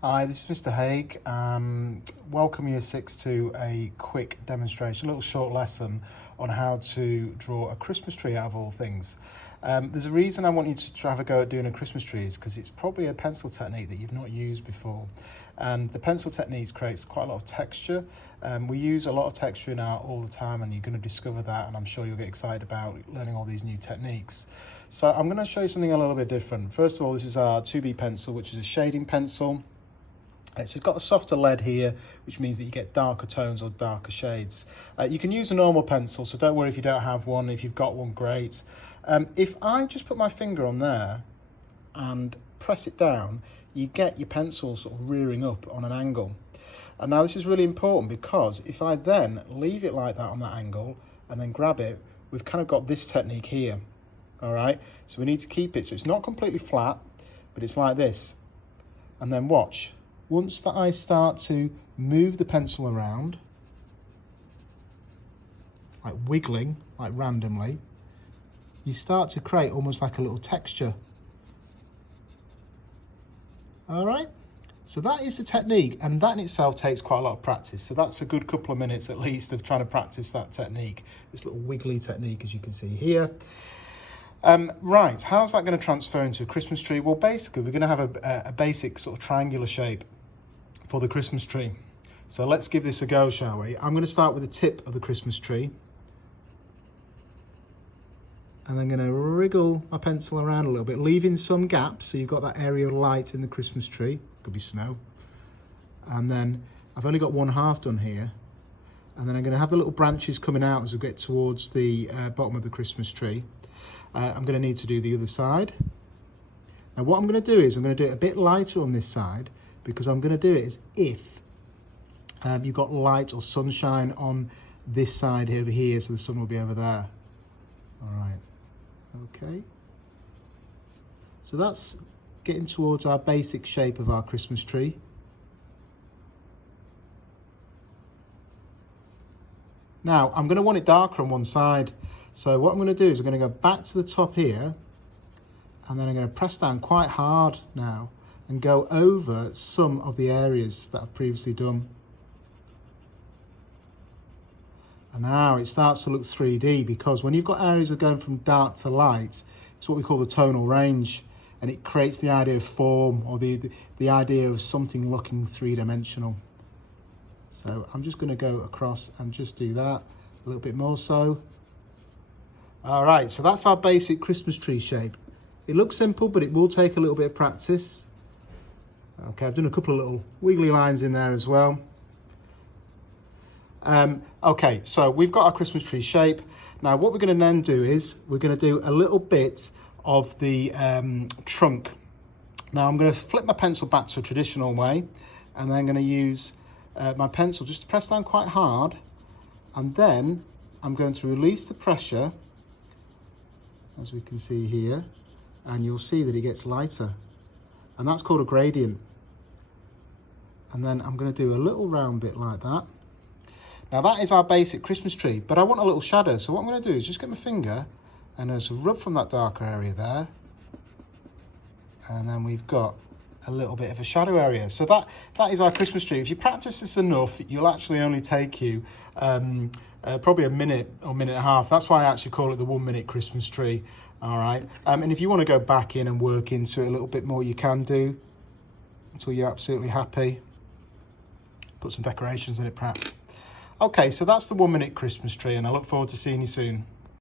Hi, this is Mr. Haig. Welcome Year 6 to a quick demonstration, a little short lesson on how to draw a Christmas tree out of all things. There's a reason I want you to have a go at doing a Christmas tree is because it's probably a pencil technique that you've not used before. And the pencil technique creates quite a lot of texture. We use a lot of texture in art all the time, and you're going to discover that, and I'm sure you'll get excited about learning all these new techniques. So I'm going to show you something a little bit different. First of all, this is our 2B pencil, which is a shading pencil. It's got a softer lead here, which means that you get darker tones or darker shades. You can use a normal pencil, so don't worry if you don't have one. If you've got one, great. If I just put my finger on there and press it down, you get your pencil sort of rearing up on an angle. And now this is really important, because if I then leave it like that on that angle and then grab it, we've kind of got this technique here. All right, so we need to keep it so it's not completely flat, but it's like this. And then watch. Once that I start to move the pencil around, like wiggling, like randomly, you start to create almost like a little texture. All right, so that is the technique, and that in itself takes quite a lot of practice. So that's a good couple of minutes at least of trying to practice that technique, this little wiggly technique, as you can see here. Right, how's that going to transfer into a Christmas tree? Well, basically, we're going to have a basic sort of triangular shape for the Christmas tree. So let's give this a go, shall we? I'm going to start with the tip of the Christmas tree. And I'm going to wriggle my pencil around a little bit, leaving some gaps so you've got that area of light in the Christmas tree. Could be snow. And then I've only got one half done here. And then I'm going to have the little branches coming out as we get towards the bottom of the Christmas tree. I'm going to need to do the other side. Now what I'm going to do is I'm going to do it a bit lighter on this side, because I'm going to do it as if you've got light or sunshine on this side over here, so the sun will be over there. All right, okay. So that's getting towards our basic shape of our Christmas tree. Now, I'm going to want it darker on one side. So what I'm going to do is I'm going to go back to the top here, and then I'm going to press down quite hard now and go over some of the areas that I've previously done. And now it starts to look 3D, because when you've got areas of going from dark to light, it's what we call the tonal range, and it creates the idea of form, or the idea of something looking three-dimensional. So I'm just going to go across and just do that a little bit more so. All right, so that's our basic Christmas tree shape. It looks simple, but it will take a little bit of practice. Okay, I've done a couple of little wiggly lines in there as well. Okay, so we've got our Christmas tree shape. Now what we're going to then do is we're going to do a little bit of the trunk. Now I'm going to flip my pencil back to a traditional way, and then I'm going to use my pencil just to press down quite hard, and then I'm going to release the pressure, as we can see here, and you'll see that it gets lighter, and that's called a gradient. And then I'm going to do a little round bit like that. Now that is our basic Christmas tree, but I want a little shadow, so what I'm going to do is just get my finger and just rub from that darker area there, and then we've got a little bit of a shadow area. So that is our Christmas tree. If you practice this enough, you'll actually only take you probably a minute or minute and a half. That's why I actually call it the 1 minute Christmas tree. All right, and if you want to go back in and work into it a little bit more, you can do, until you're absolutely happy. Put some decorations in it perhaps. Okay, so that's the 1 minute Christmas tree, and I look forward to seeing you soon.